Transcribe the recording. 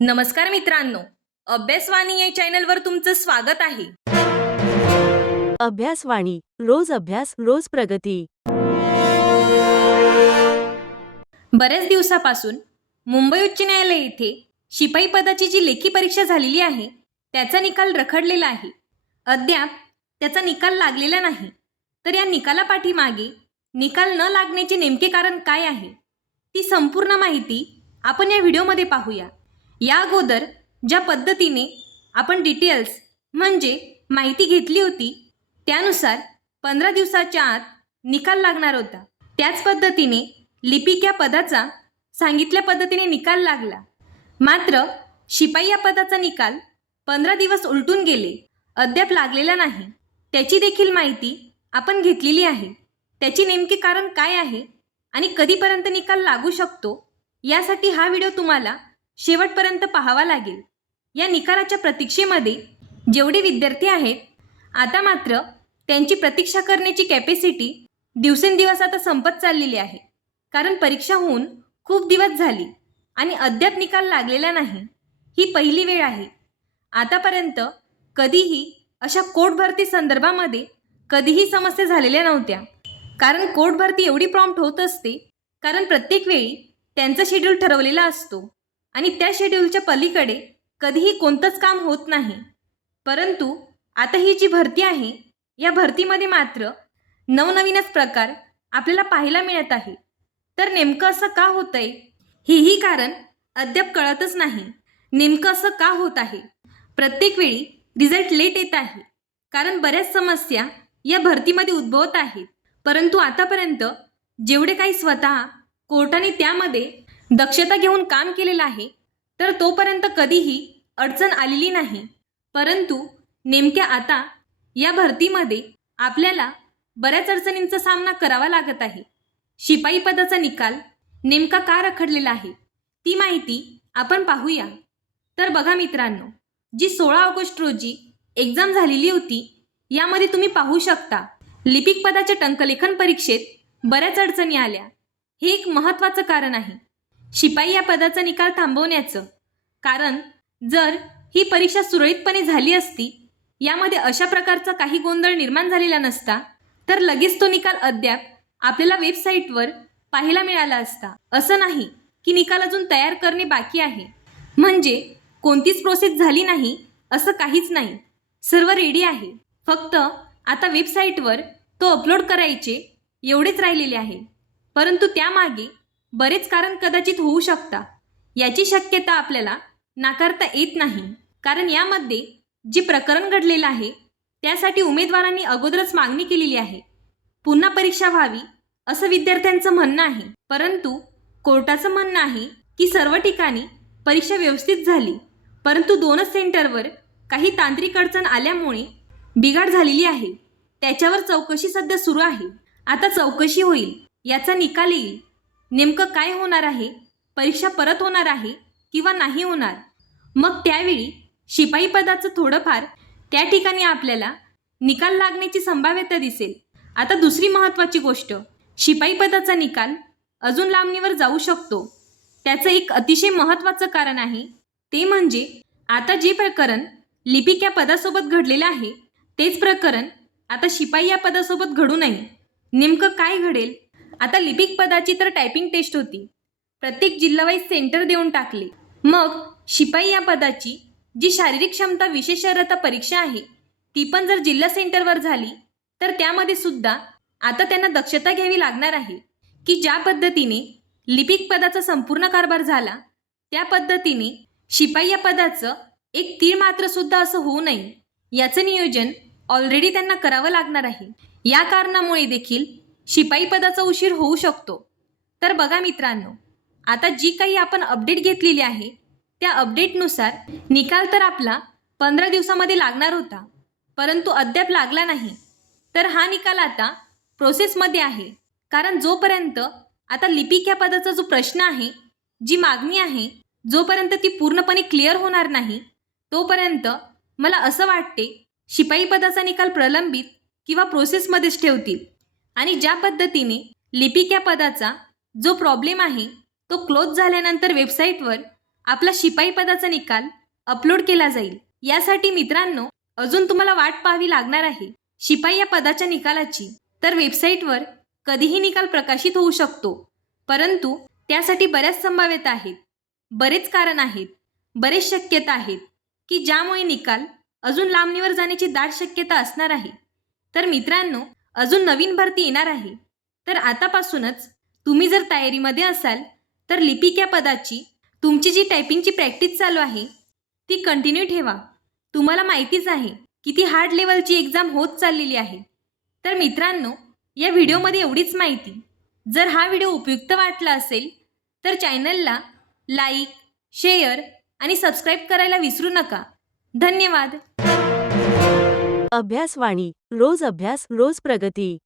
नमस्कार मित्रांनो, अभ्यासवाणी या चॅनलवर तुमचं स्वागत आहे. अभ्यासवाणी, रोज अभ्यास, रोज प्रगती. बऱ्याच दिवसापासून मुंबई उच्च न्यायालय येथे शिपाई पदाची जी लेखी परीक्षा झालेली आहे त्याचा निकाल रखडलेला आहे. अद्याप त्याचा निकाल लागलेला नाही. तर या निकालापाठीमागे निकाल न लागण्याचे नेमके कारण काय आहे ती संपूर्ण माहिती आपण या व्हिडिओमध्ये पाहूया. या अगोदर ज्या पद्धतीने आपण डिटेल्स म्हणजे माहिती घेतली होती त्यानुसार 15 दिवसाच्या आत निकाल लागणार होता. त्याच पद्धतीने लिपिक या पदाचा सांगितल्या पद्धतीने निकाल लागला. मात्र शिपाई या पदाचा निकाल 15 दिवस उलटून गेले, अद्याप लागलेला नाही. त्याची देखील माहिती आपण घेतलेली आहे. त्याची नेमके कारण काय आहे आणि कधीपर्यंत निकाल लागू शकतो यासाठी हा व्हिडिओ तुम्हाला शेवटपर्यंत पाहावा लागेल. या निकालाच्या प्रतीक्षेमध्ये जेवढे विद्यार्थी आहेत आता मात्र त्यांची प्रतीक्षा करण्याची कॅपॅसिटी दिवसेंदिवस आता संपत चाललेली आहे. कारण परीक्षा होऊन खूप दिवस झाली आणि अद्याप निकाल लागलेला नाही. ही पहिली वेळ आहे. आतापर्यंत कधीही अशा कोर्ट भरती संदर्भामध्ये कधीही समस्या झालेल्या नव्हत्या. कारण कोर्ट भरती एवढी प्रॉम्प्ट होत असते कारण प्रत्येक वेळी त्यांचा शेड्यूल ठरवलेला असतो आणि त्या शेड्यूलच्या पलीकडे कधीही कोणतंच काम होत नाही. परंतु आता ही जी भरती आहे या भरतीमध्ये मात्र नवनवीनच प्रकार आपल्याला पाहायला मिळत आहे. तर नेमकं असं का होतंय हेही कारण अद्याप कळतच नाही. नेमकं असं का होत आहे? प्रत्येक वेळी रिझल्ट लेट येत आहे कारण बऱ्याच समस्या या भरतीमध्ये उद्भवत आहेत. परंतु आतापर्यंत जेवढे काही स्वतः कोर्टाने त्यामध्ये दक्षता घेऊन काम केलेलं आहे तर तोपर्यंत कधीही अडचण आलेली नाही. परंतु नेमक्या आता या भरतीमध्ये आपल्याला बऱ्याच अडचणींचा सामना करावा लागत आहे. शिपाई पदाचा निकाल नेमका का रखडलेला आहे ती माहिती आपण पाहूया. तर बघा मित्रांनो, जी 16 ऑगस्ट रोजी एक्झाम झालेली होती यामध्ये तुम्ही पाहू शकता लिपिक पदाच्या टंकलेखन परीक्षेत बऱ्याच अडचणी आल्या. हे एक महत्त्वाचं कारण आहे शिपाई या पदाचा निकाल थांबवण्याचं. कारण जर ही परीक्षा सुरळीतपणे झाली असती, यामध्ये अशा प्रकारचा काही गोंधळ निर्माण झालेला नसता तर लगेच तो निकाल अद्याप आपल्याला वेबसाईटवर पाहायला मिळाला असता. असं नाही की निकाल अजून तयार करणे बाकी आहे म्हणजे कोणतीच प्रोसेस झाली नाही असं काहीच नाही. सर्व रेडी आहे. फक्त आता वेबसाईटवर तो अपलोड करायचे एवढेच राहिलेले आहे. परंतु त्यामागे बरेच कारण कदाचित होऊ शकता. याची शक्यता आपल्याला नाकारता येत नाही. कारण यामध्ये जे प्रकरण घडलेलं आहे त्यासाठी उमेदवारांनी अगोदरच मागणी केलेली आहे. पुन्हा परीक्षा व्हावी असं विद्यार्थ्यांचं म्हणणं आहे. परंतु कोर्टाचं म्हणणं आहे की सर्व ठिकाणी परीक्षा व्यवस्थित झाली परंतु 2च सेंटरवर काही तांत्रिक अडचण आल्यामुळे बिघाड झालेली आहे. त्याच्यावर चौकशी सध्या सुरू आहे. आता चौकशी होईल, याचा निकाल येईल. नेमकं काय होणार आहे? परीक्षा परत होणार आहे किंवा नाही होणार? मग त्यावेळी शिपाई पदाचं थोडंफार त्या ठिकाणी आपल्याला निकाल लागण्याची संभाव्यता दिसेल. आता दुसरी महत्त्वाची गोष्ट, शिपाई पदाचा निकाल अजून लांबणीवर जाऊ शकतो. त्याचं एक अतिशय महत्त्वाचं कारण आहे ते म्हणजे आता जे प्रकरण लिपिक या पदासोबत घडलेलं आहे तेच प्रकरण आता शिपाई या पदासोबत घडू नये. नेमकं काय घडेल? आता लिपिक पदाची तर टायपिंग टेस्ट होती, प्रत्येक जिल्हावाईज सेंटर देऊन टाकले. मग शिपाई या पदाची जी शारीरिक क्षमता विशेष अर्हता परीक्षा आहे ती पण जर जिल्हा सेंटरवर झाली तर त्यामध्ये सुद्धा आता त्यांना दक्षता घ्यावी लागणार आहे की ज्या पद्धतीने लिपिक पदाचा संपूर्ण कारभार झाला त्या पद्धतीने शिपाई या पदाचं एक तीळ मात्र सुद्धा असं होऊ नये याचं नियोजन ऑलरेडी त्यांना करावं लागणार आहे. या कारणामुळे देखील शिपाई पदाचा उशीर होऊ शकतो. तर बघा मित्रांनो, आता जी काही आपण अपडेट घेतलेली आहे त्या अपडेटनुसार निकाल तर आपला 15 दिवसामध्ये लागणार होता परंतु अद्याप लागला नाही. तर हा निकाल आता प्रोसेसमध्ये आहे. कारण जोपर्यंत आता लिपिक या पदाचा जो प्रश्न आहे, जी मागणी आहे, जोपर्यंत ती पूर्णपणे क्लिअर होणार नाही तोपर्यंत मला असं वाटते शिपाई पदाचा निकाल प्रलंबित किंवा प्रोसेसमध्येच ठेवतील. आणि ज्या पद्धतीने लिपिक या पदाचा जो प्रॉब्लेम आहे तो क्लोज झाल्यानंतर वेबसाईटवर आपला शिपाई पदाचा निकाल अपलोड केला जाईल. यासाठी मित्रांनो अजून तुम्हाला वाट पाहावी लागणार आहे शिपाई या पदाच्या निकालाची. तर वेबसाईटवर कधीही निकाल प्रकाशित होऊ शकतो, परंतु त्यासाठी बऱ्याच संभाव्यता आहेत, बरेच कारण आहेत, बरेच शक्यता आहेत की ज्यामुळे निकाल अजून लांबणीवर जाण्याची दाट शक्यता असणार आहे. तर मित्रांनो अजून नवीन भरती येणार आहे, तर आतापासूनच तुम्ही जर तयारीमध्ये असाल तर लिपिक या पदाची तुमची जी टायपिंगची प्रॅक्टिस चालू आहे ती कंटिन्यू ठेवा. तुम्हाला माहितीच आहे किती हार्ड लेवलची एक्झाम होत चाललेली आहे. तर मित्रांनो या व्हिडिओमध्ये एवढीच माहिती. जर हा व्हिडिओ उपयुक्त वाटला असेल तर चॅनलला लाईक, शेअर आणि सबस्क्राईब करायला विसरू नका. धन्यवाद. अभ्यासवाणी रोज अभ्यास रोज प्रगती.